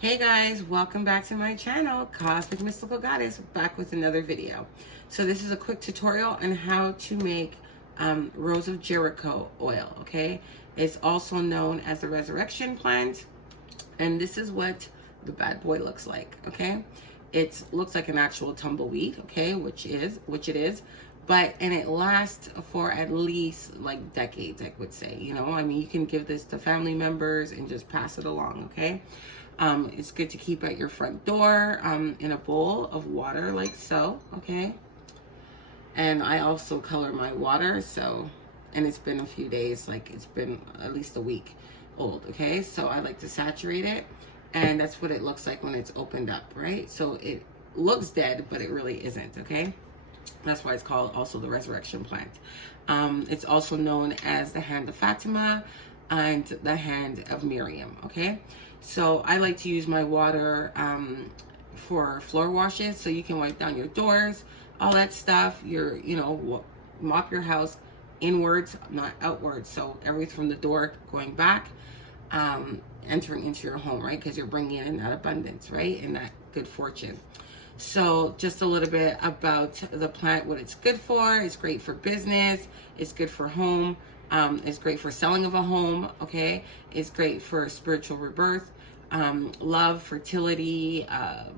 Hey guys, welcome back to my channel, Cosmic Mystical Goddess, back with another video. So this is a quick tutorial on how to make Rose of Jericho oil, okay? It's also known as the resurrection plant, and this is what the bad boy looks like, okay? It looks like an actual tumbleweed, okay, which it is, and it lasts for at least like decades, I would say. You know, I mean, you can give this to family members and just pass it along, okay? It's good to keep at your front door in a bowl of water like so, okay? And I also color my water, and it's been a few days, like it's been at least a week old, okay? So I like to saturate it, and that's what it looks like when it's opened up, right? So it looks dead, but it really isn't, okay? That's why it's called also the resurrection plant. It's also known as the hand of Fatima and the hand of Miriam, okay? So I like to use my water for floor washes, so you can wipe down your doors, all that stuff. Mop your house inwards, not outwards. So everything from the door going back, entering into your home, right? Because you're bringing in that abundance, right? And that good fortune. So just a little bit about the plant, what it's good for. It's great for business. It's good for home. It's great for selling of a home, okay? It's great for spiritual rebirth, love, fertility,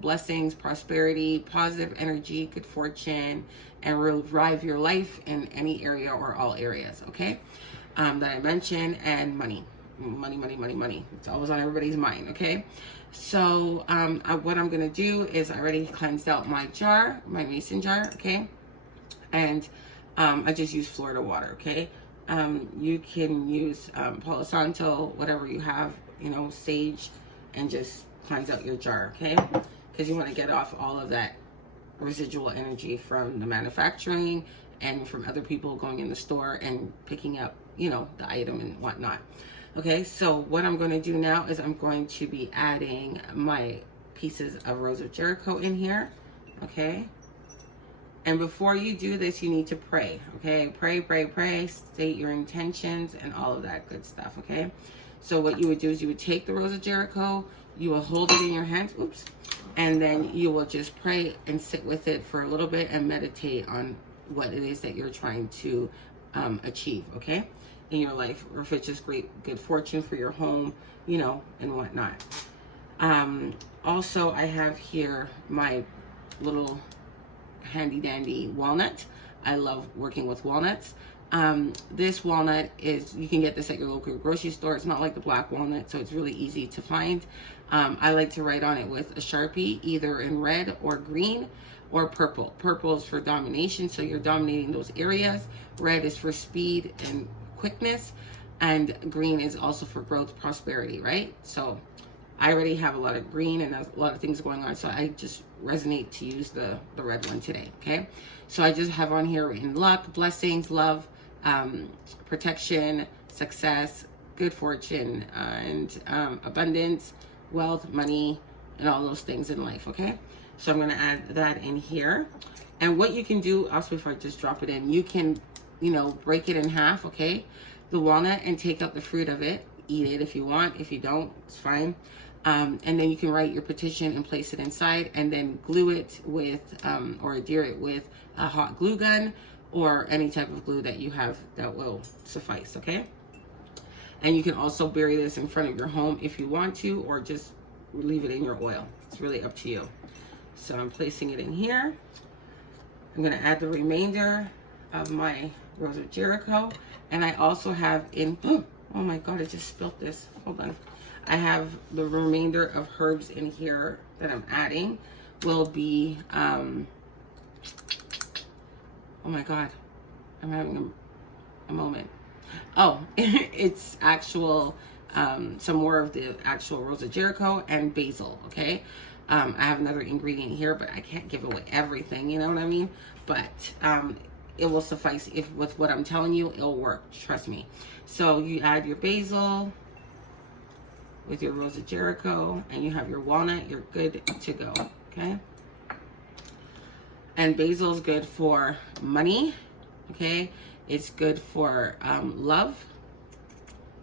blessings, prosperity, positive energy, good fortune, and revive your life in any area or all areas, okay? That I mentioned, and money. It's always on everybody's mind, okay? So what I'm going to do is I already cleansed out my jar, my mason jar, okay? And I just use Florida water, okay? You can use Palo Santo, whatever you have, sage, and just cleanse out your jar, okay? Because you want to get off all of that residual energy from the manufacturing and from other people going in the store and picking up, the item and whatnot. Okay, so what I'm going to do now is I'm going to be adding my pieces of Rose of Jericho in here, okay? And before you do this, you need to pray, okay? Pray, state your intentions and all of that good stuff, okay? So what you would do is you would take the Rose of Jericho, you will hold it in your hands, and then you will just pray and sit with it for a little bit and meditate on what it is that you're trying to achieve, okay? In your life, or if it's just good fortune for your home, and whatnot. Also, I have here my little handy dandy walnut. I love working with walnuts. This walnut you can get this at your local grocery store. It's not like the black walnut, so it's really easy to find. I like to write on it with a Sharpie, either in red or green or purple. Purple is for domination, so you're dominating those areas. Red is for speed and quickness, and green is also for growth, prosperity, right? So I already have a lot of green and a lot of things going on, so I just resonate to use the red one today, okay? So I just have on here in luck, blessings, love, protection, success, good fortune, and abundance, wealth, money, and all those things in life, okay? So I'm going to add that in here. And what you can do, also if I just drop it in, you can break it in half, okay? The walnut, and take out the fruit of it. Eat it if you want. If you don't, it's fine. And then you can write your petition and place it inside, and then glue it with, or adhere it with a hot glue gun or any type of glue that you have that will suffice, okay? And you can also bury this in front of your home if you want to, or just leave it in your oil. It's really up to you. So I'm placing it in here. I'm going to add the remainder of my Rose of Jericho, and I also have oh my god, I just spilled this, hold on. I have the remainder of herbs in here that I'm adding. Will be oh my god, I'm having a moment. It's actual some more of the actual Rose of Jericho and basil, okay? I have another ingredient here, but I can't give away everything, you know what I mean? But it will suffice. If with what I'm telling you, it'll work, trust me. So you add your basil with your Rose of Jericho, and you have your walnut, you're good to go, okay? And basil is good for money, okay? It's good for love.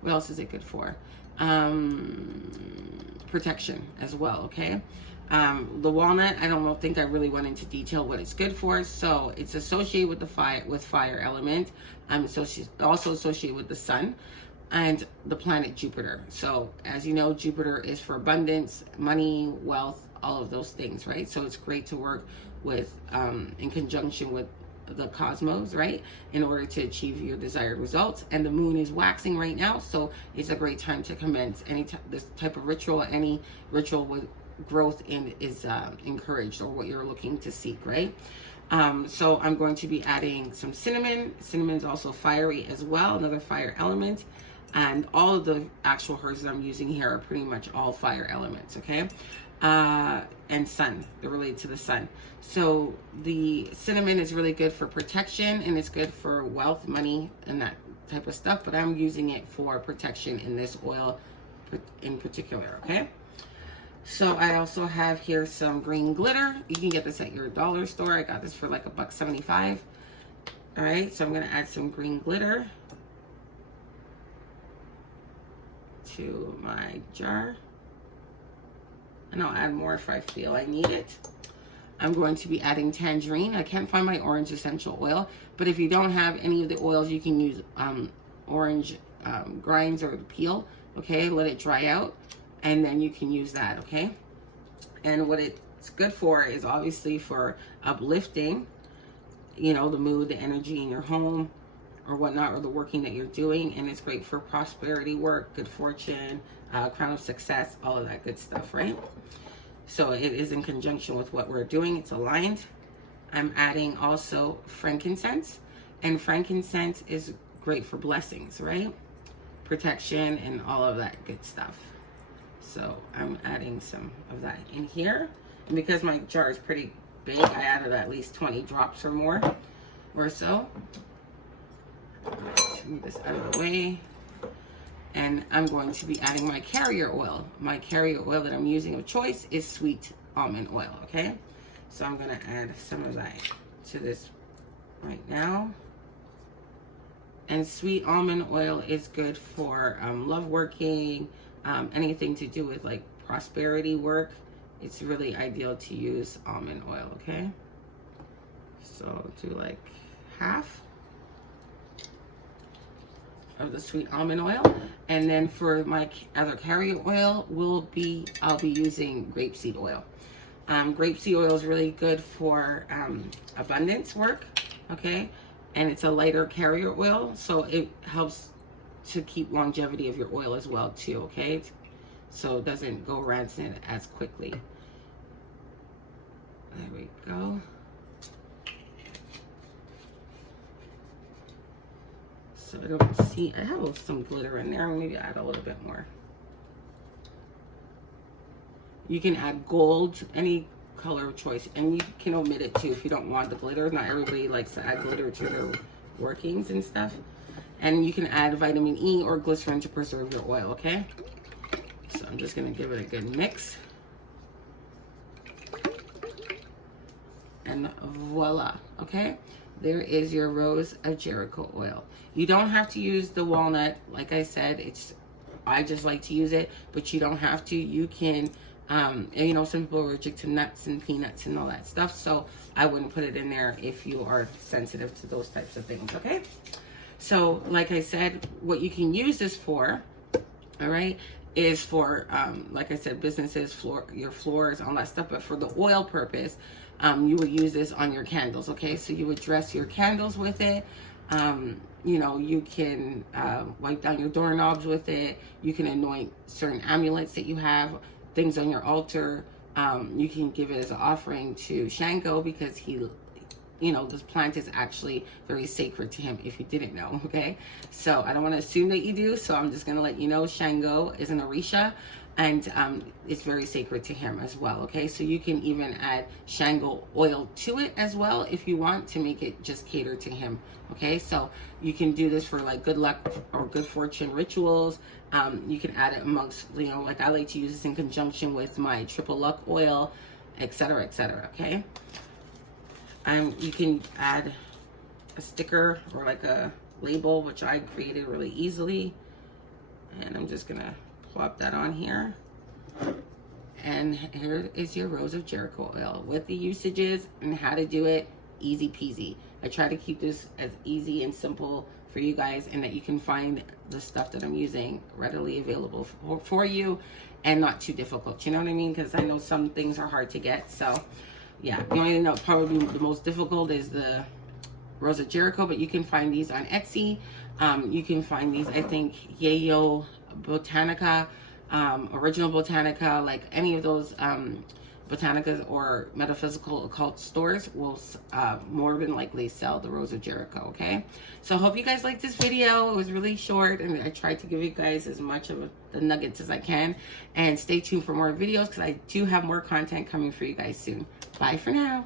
What else is it good for? protection as well, okay? The walnut, I don't think I really went into detail what it's good for. So it's associated with the fire element. Also associated with the sun and the planet Jupiter. So as you know, Jupiter is for abundance, money, wealth, all of those things, right? So it's great to work with in conjunction with the cosmos, right, in order to achieve your desired results. And the moon is waxing right now, so it's a great time to commence this type of ritual. Any ritual with growth in is encouraged, or what you're looking to seek, right? So I'm going to be adding some cinnamon. Cinnamon is also fiery as well, another fire element. And all of the actual herbs that I'm using here are pretty much all fire elements, okay? And sun, they're related to the sun. So the cinnamon is really good for protection, and it's good for wealth, money, and that type of stuff, but I'm using it for protection in this oil in particular, okay? So I also have here some green glitter. You can get this at your dollar store. I got this for like $1.75. All right, so I'm gonna add some green glitter to my jar. And I'll add more if I feel I need it. I'm going to be adding tangerine. I can't find my orange essential oil, but if you don't have any of the oils, you can use orange grinds or the peel, okay? Let it dry out, and then you can use that, okay? And what it's good for is obviously for uplifting, you know, the mood, the energy in your home or whatnot, or the working that you're doing. And it's great for prosperity work, good fortune, crown of success, all of that good stuff, right? So it is in conjunction with what we're doing. It's aligned. I'm adding also frankincense, and frankincense is great for blessings, right? Protection and all of that good stuff. So I'm adding some of that in here. And because my jar is pretty big, I added at least 20 drops or more or so. Move this out of the way. And I'm going to be adding my carrier oil. My carrier oil that I'm using of choice is sweet almond oil, okay? So I'm gonna add some of that to this right now. And sweet almond oil is good for love working, anything to do with like prosperity work. It's really ideal to use almond oil, okay? So do like half of the sweet almond oil. And then for my other carrier oil I'll be using grapeseed oil. Grapeseed oil is really good for abundance work, okay? And it's a lighter carrier oil, so it helps to keep longevity of your oil as well too, okay? So it doesn't go rancid as quickly. There we go. So I don't see, I have some glitter in there. Maybe add a little bit more. You can add gold, any color of choice, and you can omit it too if you don't want the glitter. Not everybody likes to add glitter to their workings and stuff. And you can add vitamin E or glycerin to preserve your oil, okay? So I'm just gonna give it a good mix. And voila, okay? There is your Rose of Jericho oil. You don't have to use the walnut. Like I said, I just like to use it, but you don't have to. You can, you know, some people are allergic to nuts and peanuts and all that stuff, so I wouldn't put it in there if you are sensitive to those types of things, okay? So, like I said, what you can use this for, all right, is for, like I said, businesses, your floors, all that stuff, but for the oil purpose, you would use this on your candles, okay? So you would dress your candles with it. You know, you can wipe down your doorknobs with it. You can anoint certain amulets that you have, things on your altar. You can give it as an offering to Shango because he, you know, this plant is actually very sacred to him, if you didn't know, okay? So I don't want to assume that you do, so I'm just going to let you know Shango is an Orisha, and it's very sacred to him as well, okay? So you can even add Shango oil to it as well if you want to make it just cater to him, okay? So you can do this for like good luck or good fortune rituals. You can add it amongst, you know, like I like to use this in conjunction with my triple luck oil, etc., okay? You can add a sticker or like a label, which I created really easily. And I'm just gonna plop that on here. And here is your Rose of Jericho oil with the usages and how to do it. Easy peasy. I try to keep this as easy and simple for you guys, and that you can find the stuff that I'm using readily available for you and not too difficult. You know what I mean? Because I know some things are hard to get. So yeah, the only thing that probably the most difficult is the Rose of Jericho, but you can find these on Etsy. You can find these, I think, Yayo Botanica, Original Botanica, like any of those Botanicas or metaphysical occult stores will more than likely sell the Rose of Jericho, okay? So I hope you guys liked this video. It was really short, and I tried to give you guys as much of the nuggets as I can. And stay tuned for more videos, because I do have more content coming for you guys soon. Bye for now.